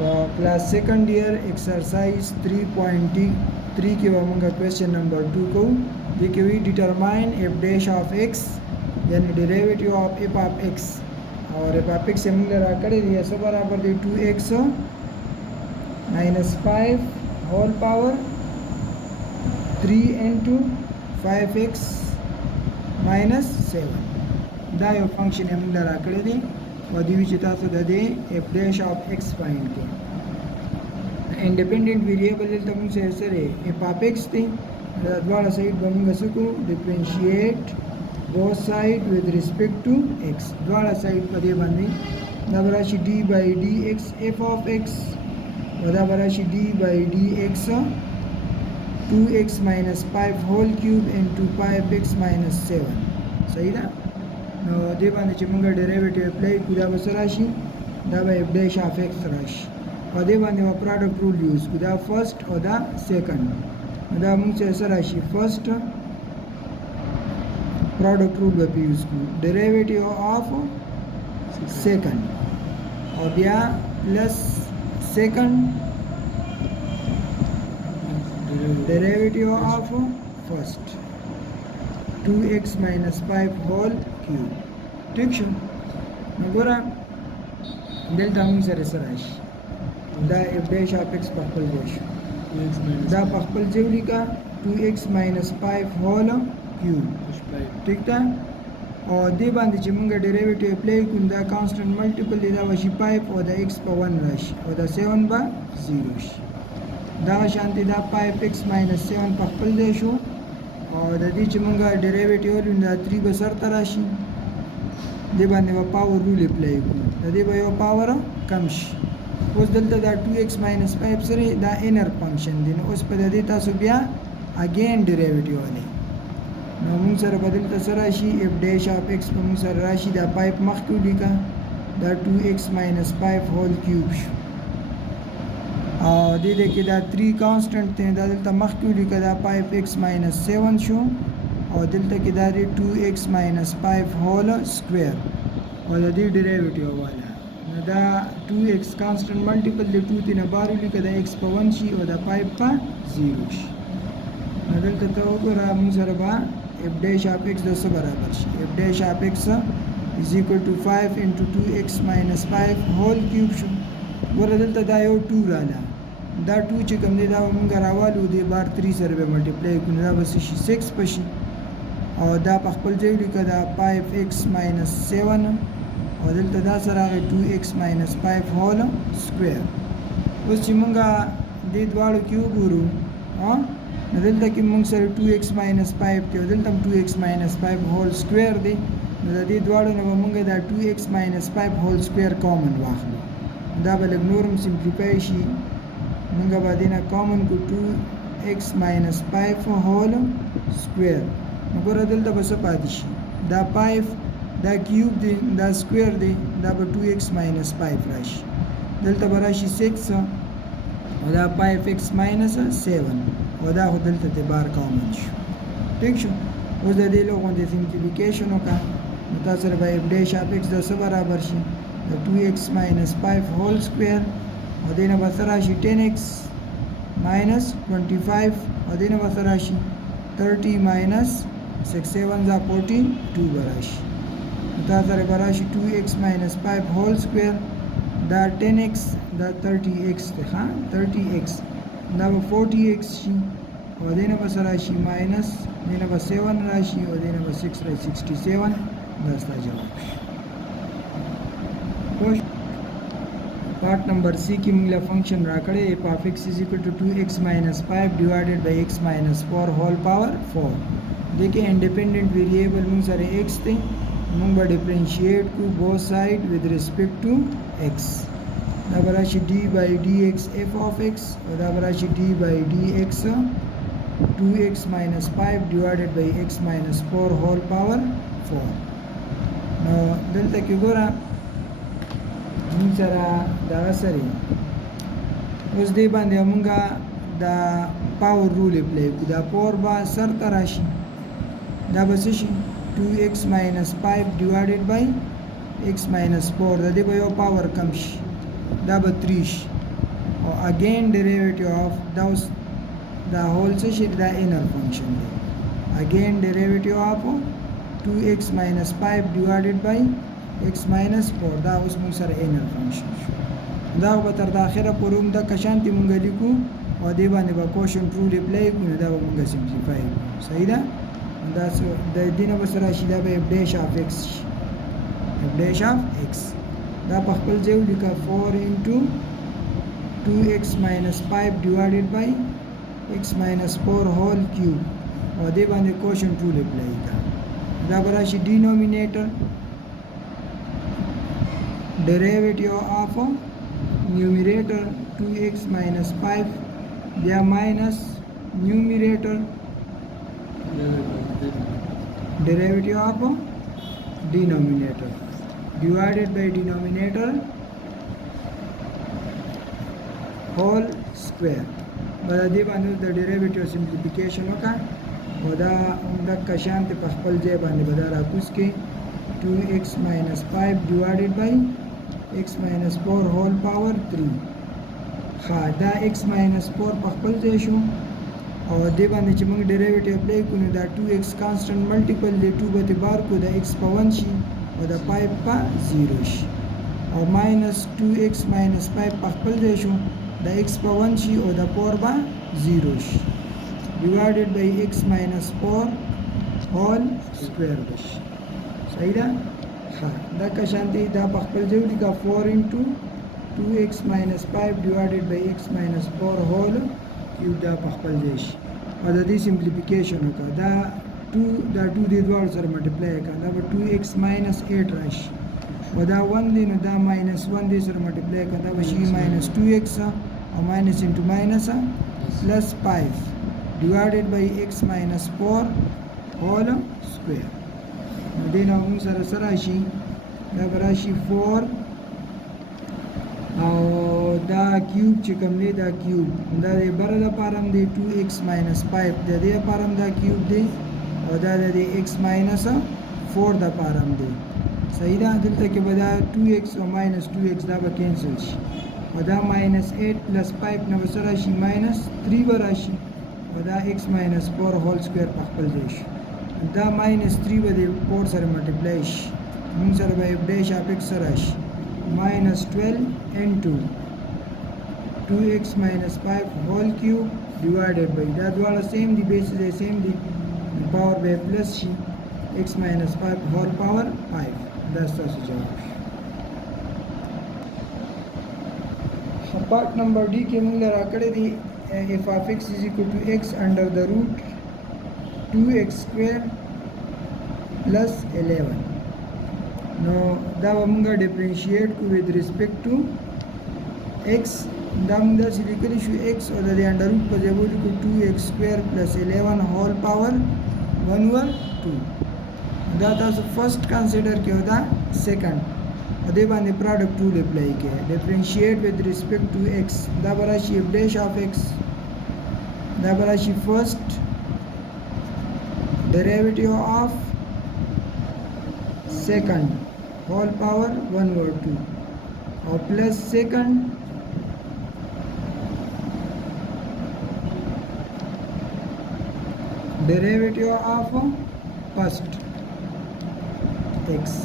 class second year exercise 3.3 के वमंगा question number 2 को देखिए we determine f dash of x यानी derivative of f of x और एफ ऑफ एक्स हम लोग करे दिए सब बराबर दे 2x - 5 होल पावर 3 into 5x - 7 दा यो फंक्शन हम लोग करे दी और दी विचिता से दे f dash of x find के इंडिपेंडेंट वेरिएबल तम से सरे एफ ऑफ एक्स थी द्वारा साइड बमंगा सको differentiate both side with respect to x द्वारा साइड पदे बंदी नबराशि d by D x F of x वदाबराशि d by D x 2x - 5 whole cube into 5x - 7 सही ना दे बांधे चिमंगा डेरिवेटिव अप्लाई कुदा बस राशि दाबा एफ डैश ऑफ एक्स राशि और दे बांधे वो प्रोडक्ट रूल यूज कुदा फर्स्ट और द सेकंड दा मुंग से ऐसा राशि फर्स्ट प्रोडक्ट रूल पे यूज करूँ डेरिवेटिव ऑफ सेकंड और दिया plus second derivative of first 2x - 5 whole cube ठीक है गोरा डेल्टा मुंग से ऐसा राशि दा एफ डैश ऑफ एक्स पखपल देश दा पखपल जेवली का 2x - 5 होल क्यूब ठीक था और दे बांधे चिमंगा डेरिवेटिव अप्लाई कुंदा कांस्टेंट मल्टीपल दा वशी 5 और दा x पर 1 राशि और दा 7 बा 0 दा शांति दा 5x - 7 पखपल देशो और दी चिमंगा डेरिवेटिव दा 3 बसर तराशी दे बांधे वो पावर रूल अप्लाई को दे भाई वो पावर कमश उस दलता दा 2x - 5 सरे दा इनर फंक्शन दिन उस पर देता सुबिया अगेन डेरिवेटिव वाले नो मुंग सर बदलता सर राशि एफ डैश ऑफ एक्स पर मुंग सर राशि दा 5 मखक्यू लिखा दा 2x - 5 होल क्यूब और दे देखिए दा 3 कांस्टेंट थे दा दलता मखक्यू लिखा दा 5x - 7 शो और दलता की दा 2x - 5 होल स्क्वायर और दी डेरिवेटिव वाला दा 2x कांस्टेंट मल्टीपल दे 2 3 बारू लिखा दा x पर 1 शी और दा 5 पर 0 शी दलता तो गोरा मुंग सर बा एफ डैश ऑफ एक्स 10 बराबर F dash of X is equal to 5 into 2x - 5 whole cube शो गोरा दलता दा यो 2 राला दा 2 चिकम दे दा मुंगा रावालू दे बार 3 सर बे मल्टीप्लाई कुन दा बस 6 पशी और दा पखपल जेवली का दा 5x - 7 और दलता दा सर आगे 2x - 5 होल स्क्वायर उस चिमंगा दे द्वाड़ो क्यों गुरु हाँ दलता कि मुंग सर 2x - 5 थे दलता 2x - 5 होल स्क्वायर दे दे द्वाड़ो ना मुंगे दा 2x - 5 होल स्क्वायर कॉमन वाखलो दा बलग नॉर्म सिंप्लीफाई शी मुंगा बादिना कॉमन को 2x - 5 होल स्क्वायर मगर दलता बस पादिशी दा 5 दा क्यूब दे दा स्क्वायर दे दा 2x - 5 राशि दलता बराशि 6 और दा 5x - 7 और दा दलता ते बार कॉमन शो ठीक शो उस दे लोगों दे सिंप्लीफिकेशन का मुतासर बाय एफ डैश ऑफ एक्स 10 बराबर शी 2x - 5 होल स्क्वायर और देना बसराशि 10x - 25 और देना बसराशि 30 - 6 7 जा 42 बराशि मुतासर बराशि 2x - 5 होल स्क्वायर दा 10x दा 30x हाँ 30x दा 40x शी और देना बस राशि माइनस देना बस 7 राशि और देना बस 6 राशि 67 10 का जवाब पार्ट नंबर सी की मिला फंक्शन राकड़े F of X is equal to 2x - 5 divided by x - 4 whole power 4 देखिए इंडिपेंडेंट वेरिएबल मुंग सारे x थे मुंग बा डिफरेंशिएट को both side with respect to x दाबराशि D by D x F of x और दाबराशि D by D x 2x - 5 divided by x - 4 whole power 4 दलता की गोरा मुंग सरा दागा सरी उस दे बांधे मुंगा दा पावर रूल अप्लाई दा 4 बा सर तराशी दा बसिशी 2x - 5 डिवाइडेड बाई x - 4 दा दे बायो पावर कमश दा 32 او اگین ډیریویټیو اف دا هول څه شي دا انر فنکشن دی اگین ډیریویټیو اف 2x minus 5 divided by x minus 4 دا اوس موږ سره انر فنکشن شو دا به تر د اخره پورې هم د کشانتي مونږ لیکو او دې باندې به کوشن ټرول اپلای کړو دا به مونږ سمپلیفای کړو صحیح ده دا د دې نه به سره شي دا به اف ډیش اف ایکس اف ډیش اف ایکس دا په خپل ځای ولیکه 4 into 2x minus 5 divided by x minus 4 whole cube او دې باندې کوشن ټرول اپلای کړه دا به راشي ډینومینیټر derivative of numerator 2x minus 5 bia minus numerator derivative of denominator divided by denominator whole square بل دې باندې د derivative simplification وکړه او دا د کشان ته په خپل ځای باندې بدل راکوس کې 2x minus 5 divided by x minus 4 whole power 3 ها دا x minus 4 په خپل ځای شو او دې باندې چې موږ ډیریویټیو اپلای کړو دا 2x کانسټنټ ملټیپل دی 2 به بار کو دا x په 1 شي او دا 5 په 0 شي او minus 2x minus 5 په خپل ځای شو دا x په 1 شي او دا 4 به 0 شي divided by x minus 4 whole square بشي صحیح ده دا کشانتی دا په خپل ځای ولیکه 4 into 2x minus 5 divided by x minus 4 whole cube دا په خپل ځای شي او د دې سمپلیفیکیشن وکړه دا 2 دې دواړو سره ملټیپلای کړه دا به 2x minus 8 راشي او دا 1 دی نو دا minus 1 دې سره ملټیپلای کړه دا به شي minus 2x او minus into minus plus 5 divided by x minus 4 whole square دې نو موږ سره سره شي دا براشي 4 او دا کیوب چې کوم دی دا کیوب دا د بر د پارم دی 2x minus 5 د دې پارم دا کیوب دی او دا د x minus 4 د پارم دی صحیح ده دلته کې به دا 2x او minus 2x دا به کینسل شي او دا minus 8 plus 5 نه سره شي minus 3 به راشي او دا x minus 4 whole square په خپل ځای شي دا minus 3 به د 4 سره ملټیپلای شي موږ سره به f dash of x راشي minus 12 into 2x minus 5 whole cube divided by دا دواړه سیم دي بیسز یې سیم دي پاور به پلس شي x minus 5 whole power 5 دا ستاسو جواب شي پارت نمبر डी کې موږ راکړی دی f of x is equal to x under the root 2x square plus 11 نو دا موږ ډیفرنشیټ کو with respect to x دا موږ چې لیکلی شو x او د انډر روټ په ځای باندې کو 2x square plus 11 whole power 1/2 دا تاسو فرست کنسیډر کړئ دا سیکنډ او دې باندې پروډکټ ټول اپلای کړئ ډیفرنشیټ with respect to x دا براشي f dash of x دا براشي فرست derivative of second whole power 1/2 or plus second derivative of first x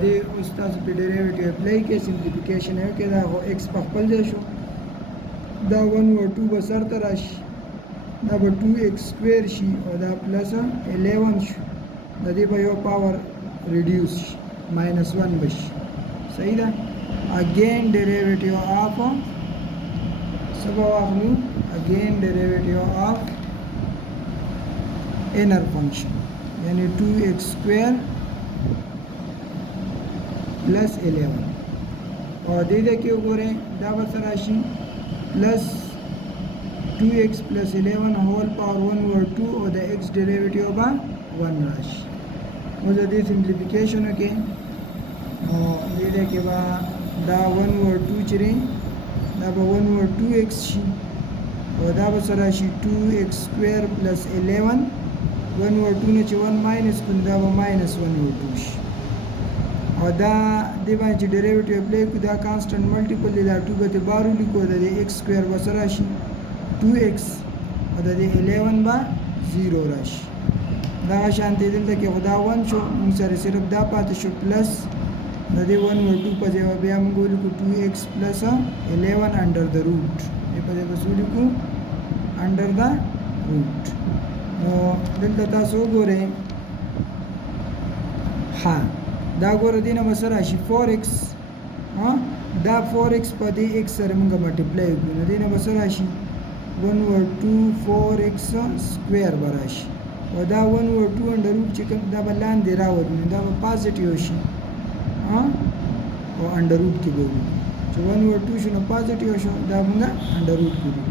دې استاد په ډیریویټیو اپلای کې سمپلیفیکیشن یې کې دا x په خپل ځای شو دا 1/2 به سر ته راشي دا به 2x square شي او دا پلس 11 شو د دې به یو پاور ریډیوس شي -1 بشي صحیح ده اگین ډیریویټیو اف سبا واخلو اگین ډیریویټیو اف انر فنکشن یعنی 2x square plus 11 او دې کې وګورئ دا به سره شي plus 2x plus 11 whole power 1/2 او د x ډیریویټیو به 1 راشي اوس د دې سمپلیفیکیشن کې او دې کې به دا 1/2 چره دا به 1/2x شي او دا به سره شي 2x square plus 11 1/2 نه چې 1 ماینس کړو دا به -1/2 شي او دا دې باندې چې ډیریویټیو اپلای کړو دا کانسټنټ ملټیپل دی دا 2 به دې بار ولیکو د دې ایکس سکویر به څه راشي 2x او د دې 11 به 0 راشي دغه شانتې دلته کې خو دا 1 شو موږ سره صرف دا پاتې شو پلس د دې 1 او 2 په ځای به بیا موږ ولیکو 2x پلس 11 انډر د روټ دې په ځای به څه ولیکو انډر د روټ نو دلته تاسو وګورئ ها دا ګوره دې نه به څه راشي 4x دا 4x په دې x سره موږ ملټیپلای کړو نو دې نه به څه راشي 1 over 2 4x سکویر به راشي او دا 1 over 2 انډر روټ چې کوم دا به لاندې راوځي نو دا به پازیټیو شي او انډر روټ کې به وي چې 1 over 2 شو نو پازیټیو شو دا موږ انډر روټ کې وي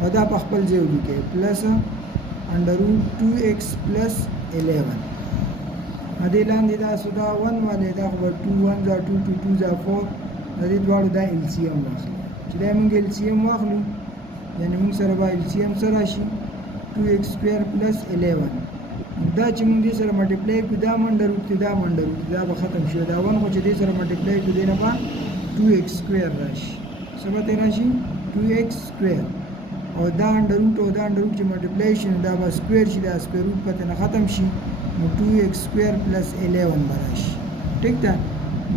او دا په خپل ځای ولیکئ پلس انډر روټ 2x پلس 11 دې لاندې دا سودا 1 والے دا خو 2 1 ځا 2 2 2 ځا 4 د دې دواړو دا LCM واخلو چې دا موږ LCM واخلو یعنی موږ سره به LCM سره راشي 2x سکویر پلس 11 دا چې موږ دې سره ملټیپلای کړو دا منډر روټ دا منډر روټ دا به ختم شي دا 1 خو چې دې سره ملټیپلای کړو دې نه به 2x سکویر راشي څه به راشي 2x سکویر او دا انډر روټ او دا انډر روټ چې ملټیپلای شي دا به سکویر شي دا سکویر روټ پته نه ختم شي نو 2x سکویر پلس 11 به راشي ٹھیک ده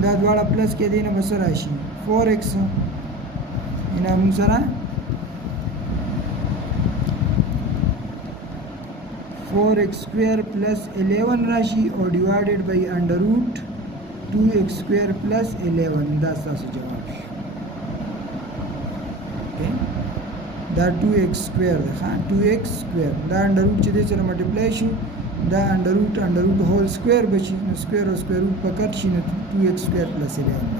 دا دواړه پلس کې دي نه به څه راشي 4x یعنې موږ سره 4x square plus 11 راشي او divided by under root 2x square plus 11 دا ستاسو جواب شي دا 2x square ده ها 2x square دا under root چې دې سره ملټیپلای شي دا under root هول سکویر بشي نو سکویر او سکویر روټ په کټ شي نو 2x square plus 11